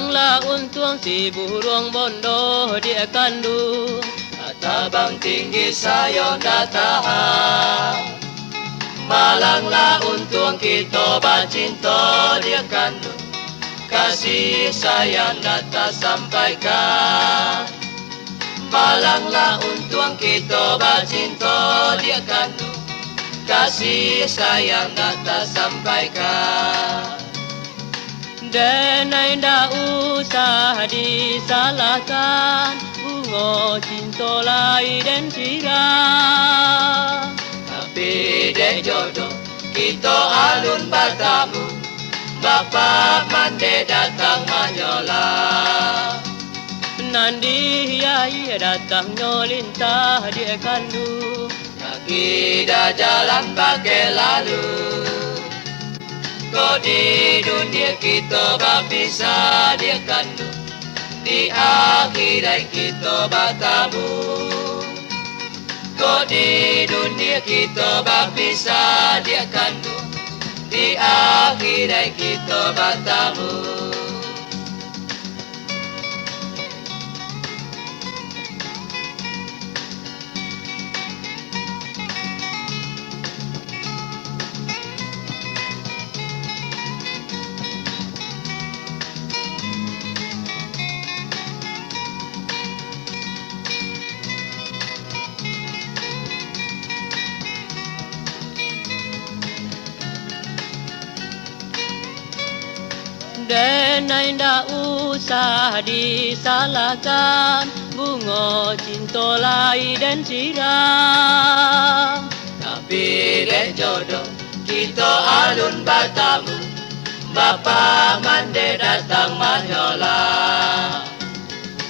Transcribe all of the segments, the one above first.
Malanglah untung si burung bondo dia kandu. Tabang tinggi sayo datang. Malanglah untung kita bacinta dia kandu. Kasih sayang data sampaikan. Malanglah untung kita bacinta dia kandu. Kasih sayang data sampaikan. Dan ndak usah disalahkan, bunga cinta lai dan sirah. Tapi dek jodoh kita alun bertamu, Bapa mande datang menyola. Nandi ia datang nyolintah dia kandu. Kaki dah jalan pakai lalu. Kau di dunia kita berpisah dia kandu. Di akhirat kita bertemu. Kau di dunia kita berpisah dia kandu. Di akhirat kita bertemu. Dan ndak usah disalahkan, bunga cinta lai dan sirah. Tapi dek jodoh kita alun bertamu, Bapa mande datang menyola.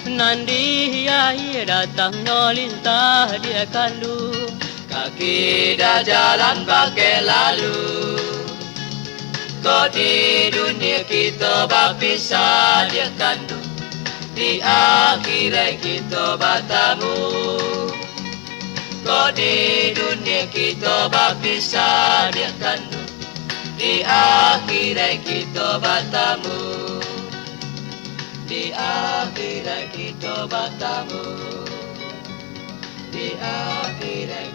Nandi ia datang nyolintah dia kandu. Kaki dah jalan pakai lalu. Kau di dunia kita berpisah dia kandu. Di akhirat kita bertemu. Kau di dunia kita berpisah dia kandu. Di akhirat kita bertemu. Di akhirat kita bertemu. Di akhirat